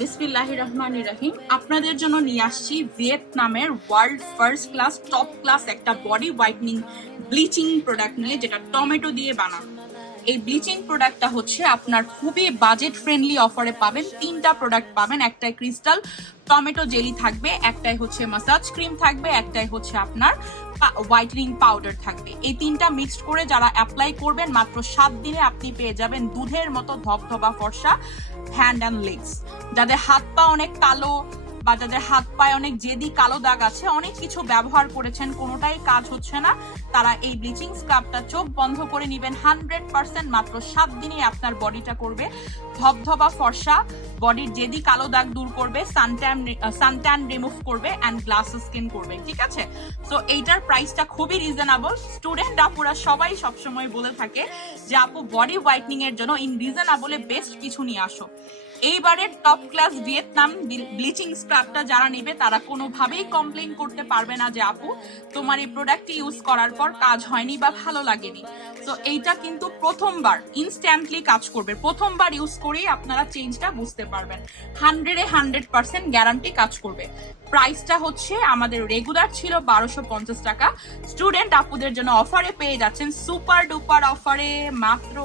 বিসমিল্লাহির রহমানির রহিম। আপনাদের জন্য নিয়ে আসছি ভিয়েতনামের world first class top class একটা বডি হোয়াইটনিং ব্লিচিং প্রোডাক্ট নিয়ে, যেটা টমেটো দিয়ে বানানো। এই ব্লিচিং প্রোডাক্টটা হচ্ছে আপনার খুবই বাজেট ফ্রেন্ডলি অফারে পাবেন। তিনটা প্রোডাক্ট পাবেন, একটাই ক্রিস্টাল টমেটো জেলি থাকবে, একটাই হচ্ছে মাসাজ ক্রিম থাকবে, একটাই হচ্ছে আপনার হোয়াইটনিং পাউডার থাকবে। এই তিনটা মিক্সড করে যারা অ্যাপ্লাই করবেন মাত্র 7 দিনে আপনি পেয়ে যাবেন দুধের মতো ধবধবা ফর্সা হ্যান্ড অ্যান্ড লেগস। যাদের হাত পা অনেক কালো বা যাদের হাত পায়ে অনেক জেদি কালো দাগ আছে, অনেক কিছু ব্যবহার করেছেন কোনোটাই কাজ হচ্ছে না, তারা এই ব্লিচিং স্ক্রাবটা চোখ বন্ধ করে নেবেন। 100% মাত্র 7 দিনে আপনার বডিটা করবে ধবধবা ফর্সা, বডির জেদি কালো দাগ দূর করবে, সানট্যান রিমুভ করবে অ্যান্ড গ্লাস স্কিন করবে। ঠিক আছে, সো এইটার প্রাইসটা খুবই রিজনেবল। স্টুডেন্ট আপুরা সবাই সবসময় বলে থাকে যে আপু বডি হোয়াইটনিং এর জন্য ইন রিজনেবলে বেস্ট কিছু নিয়ে আসো। এইবারের টপ ক্লাস ভিয়েতনাম ব্লিচিং স্ক্রাবটা যারা নেবে তারা কোনোভাবেই কমপ্লেন করতে পারবে না যে আপু তোমার এই প্রোডাক্টটি ইউজ করার পর কাজ হয়নি বা ভালো লাগেনি। তো এইটা কিন্তু প্রথমবার ইনস্ট্যান্টলি কাজ করবে, প্রথমবার ইউজ করেই আপনারা চেঞ্জটা বুঝতে পারবেন। 100% গ্যারান্টি কাজ করবে। প্রাইসটা হচ্ছে আমাদের রেগুলার ছিল 1250 টাকা, স্টুডেন্ট আপুদের জন্য অফারে পেয়ে যাচ্ছেন সুপার ডুপার অফারে মাত্র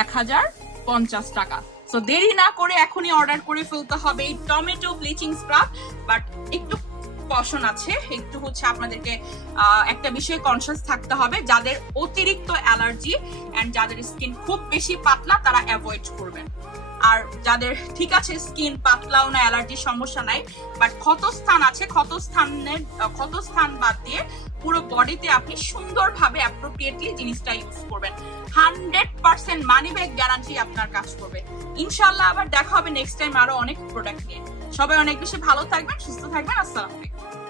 1050 টাকা। সো দেরি না করে এখনই অর্ডার করে ফেলতে হবে এই টমেটো ব্লিচিং স্ক্রাব। বাট একটু কশন আছে, একটু হচ্ছে আপনাদেরকে একটা বিষয়ে কনসিয়াস থাকতে হবে, যাদের অতিরিক্ত অ্যালার্জি এন্ড যাদের স্কিন খুব বেশি পাতলা তারা অ্যাভয়েড করবেন। আর যাদের ঠিক আছে স্কিন পাতলাও না, অ্যালার্জির সমস্যা নাই, বাট ক্ষতস্থান আছে, ক্ষতস্থান বাদ দিয়ে পুরো বডিতে আপনি সুন্দরভাবে অ্যাপ্রোপ্রিয়েটলি জিনিসটা ইউজ করবেন। 100% মানি ব্যাক গ্যারান্টি আপনার কাজ করবে ইনশাল্লাহ। আবার দেখা হবে নেক্সট টাইম আরো অনেক প্রোডাক্ট নিয়ে। সবাই অনেক বেশি ভালো থাকবেন, সুস্থ থাকবেন। আসসালামু আলাইকুম।